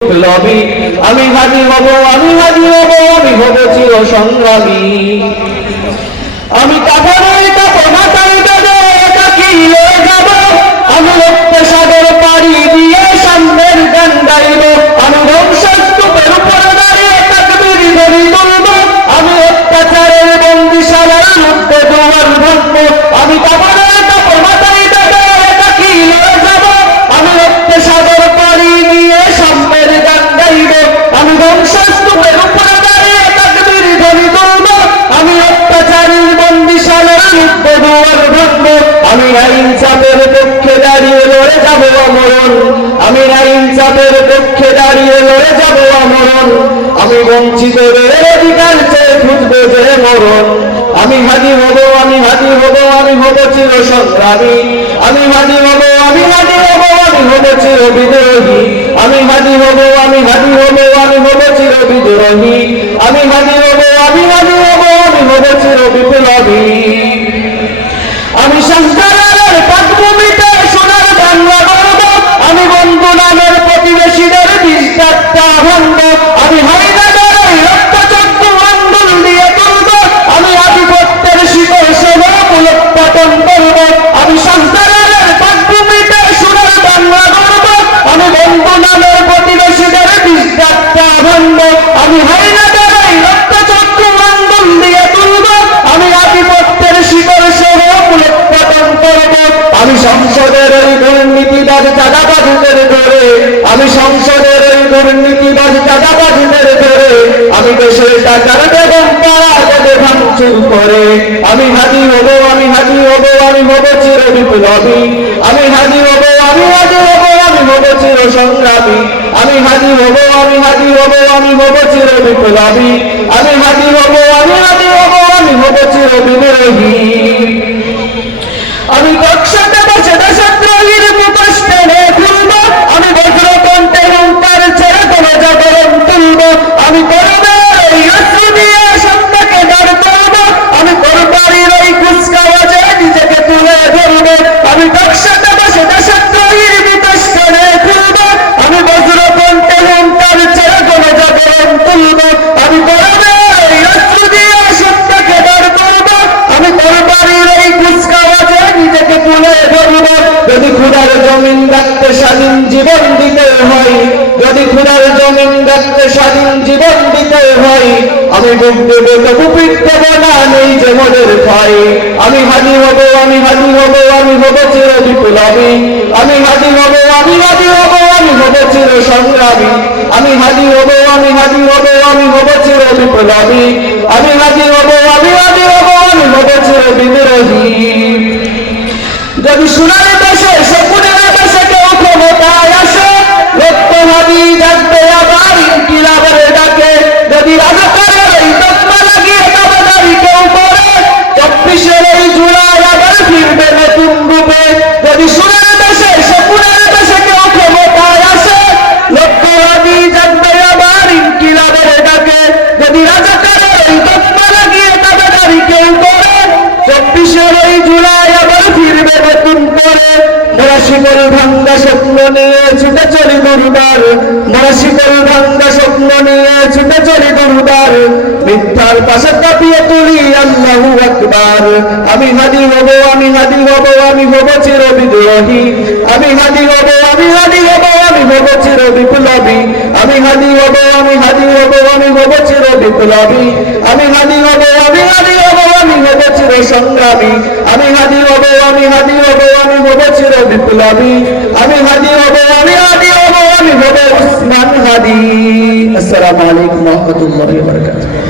বিপ্লবী আমি হাজি হব আমি হাজি হব আমি হব চির সংগ্রামী আমি কাপড়ের আমি আইন চাপের পক্ষে দাঁড়িয়ে লড়ে যাব আমরণ। আমি আইন চাপের পক্ষে দাঁড়িয়ে লড়ে যাব আমরণ। আমি বঞ্চিত অধিকার চেয়ে খুঁজবো যে মরণ। আমি হাজি হব, আমি হাজি হব, আমি হব চির সংগ্রামী আমি হাজি হব, আমি হাজি হব বিস্তারটা ভঙ্গ আমি হাইদাদের দুর্নীতিবাজ চাঁদাবাজদের ধরে আমি দেশের টাকার বেগম পাড়া যাবে ভাঙচুর করে। আমি হাজি হব, আমি হাজি হব, আমি হব চির বিপ্লবী। আমি হাজি হব, আমি হাজি হব, আমি হব চির সংগ্রামী। আমি হাজি হব, আমি হাজি হব, আমি হব চির বিপ্লবী। আমি হাজি হব, আমি হাজি হব, আমি হব চির বিদ্রোহী। খুদার জমিন রাখতে স্বাধীন জীবন দিতে হয়। যদি খুদার জমিন রাখতে স্বাধীন জীবন দিতে হয়, আমি বুক দেবে তবু পিঠ দেব না নেই যে মনের ভয় আমি হাজি হব, আমি হাজি হব, আমি হব চির বিপ্লবী। আমি হাজি হব, আমি হাজি হব, আমি হব চির সংগ্রামী। আমি হাজি হব, আমি হাজি হব, আমি হব চির বিপ্লবী। আমি হাজি হব, আমি হাজি হব, আমি হব চির বিদ্রোহী। যদি সোনার শিকল ভাঙ্গা স্বপ্ন নিয়ে ছুটে চলি দুর্বার মোরা শিকল ভাঙ্গা স্বপ্ন নিয়ে ছুটে চলি দুর্বার মিথ্যার পাশে কাঁপিয়ে তুলি আল্লাহু আকবার। আমি হাদি হব, আমি হাদি হব, আমি হব চির বিদ্রোহী আমি হাদি হব, আমি হাদি হব, আমি হব চির বিপ্লবী আমি হাদি হব, আমি হাদি হব, আমি হব চির বিপ্লবী আমি হাদি হব, আমি হাদি হব, আমি হব চির সংগ্রামী আমি হাদি আমি হাজি হব, আমি হব চির বিপ্লবী আমি হাজি হব, আমি হাজি হব, আমি হব উসমান হাদি। আসসালামু আলাইকুম ওয়া রাহমাতুল্লাহি ওয়া বারাকাতুহু।